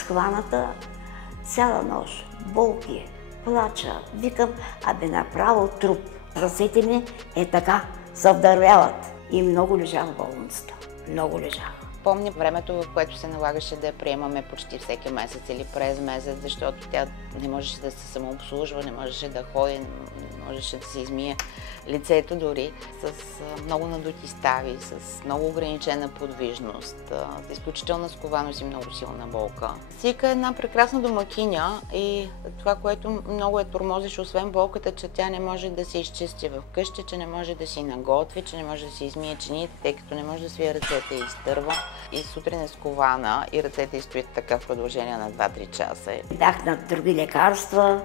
схваната цяла нощ, болки, плача. Викам, направо труп. Ръцете ми така, се вдървяват. И много лежах в болницата. Много лежах. Помня времето, в което се налагаше да я приемаме почти всеки месец или през месец, защото тя не можеше да се самообслужва, не можеше да ходи, не можеше да се измие лицето дори, с много надути стави, с много ограничена подвижност, с изключителна скованост и много силна болка. Сика е една прекрасна домакиня и това, което много тормозеше, освен болката, че тя не може да се изчисти в къща, че не може да си наготви, че не може да си измие чините, тъй като не може да свие ръцете и изтърва. И сутрин е скована и ръцете й стоят така в продължение на 2-3 часа. Бях на други лекарства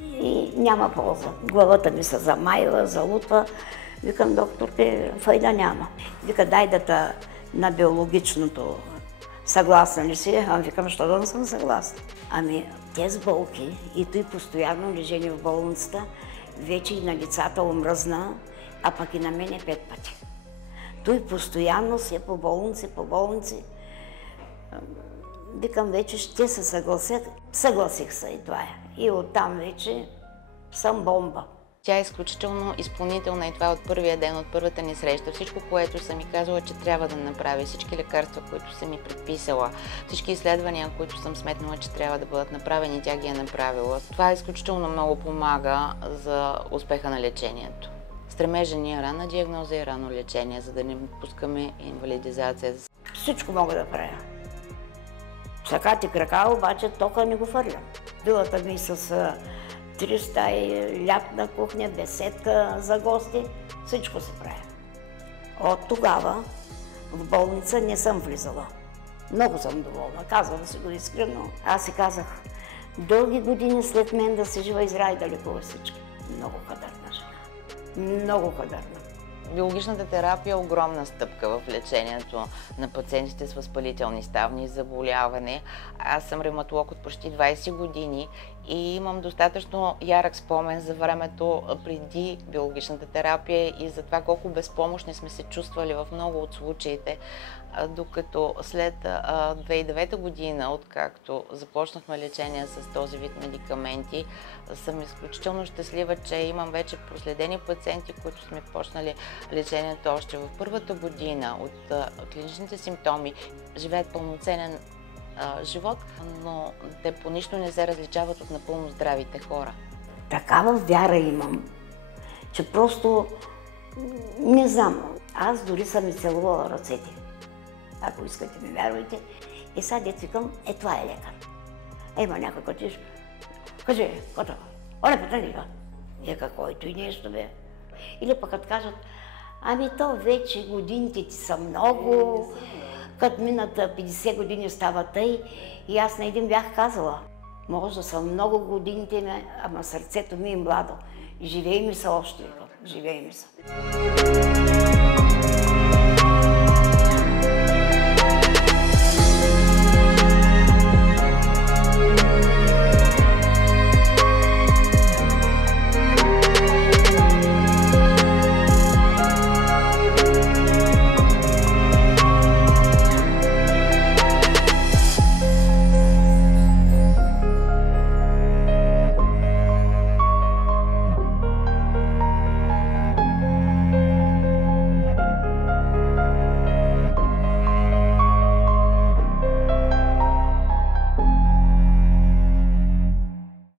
и няма полза. Главата ми се замайва, залутва. Викам, докторке, файда няма. Вика, дай да на биологичното. Съгласна ли си? Викам, що да не съм съгласна. Тези болки и той постоянно лежение в болницата, вече и на лицата омръзна, а пък и на мене 5 пъти. Той постоянно си е по болници. Викам, вече ще се съглася. Съгласих се и това е. И оттам вече съм бомба. Тя е изключително изпълнителна и това е от първия ден, от първата ни среща. Всичко, което съм ми казала, че трябва да направи, всички лекарства, които съм ми предписала, всички изследвания, които съм сметнала, че трябва да бъдат направени, тя ги е направила. Това изключително много помага за успеха на лечението. Стремежа ни е ранна диагноза и рано лечение, за да не пускаме инвалидизация. Всичко мога да правя. Сакати и крака, обаче тока не го фърлям. Вилата ми с 3 стаи, лятна кухня, беседка за гости, всичко се прави. От тогава в болница не съм влизала. Много съм доволна, казвам си го искрено. Аз си казах, дълги години след мен да се жива и да лекува всички. Много кадърна жена. Много кадърна. Биологичната терапия е огромна стъпка в лечението на пациентите с възпалителни ставни заболявания. Аз съм ревматолог от почти 20 години и имам достатъчно ярък спомен за времето преди биологичната терапия и за това колко безпомощни сме се чувствали в много от случаите, докато след 2009 година, откакто започнахме лечение с този вид медикаменти, съм изключително щастлива, че имам вече проследени пациенти, които сме почнали лечението още в първата година от клиничните симптоми, живеят пълноценен живот, но те по нищо не се различават от напълно здравите хора. Такава вяра имам, че просто не знам. Аз дори съм ми целувала ръцете. Ако искате ми вярвайте. И сега дет викам, това е лекар. Има някой котиш. Кажи, кота, оле пътника. Който и нещо бе. Или пък като кажат, то вече годините ти са много, като минат 50 години става тъй. И аз на един бях казала, може да са много годините, ама сърцето ми е младо. Живей ми се още, живей ми се.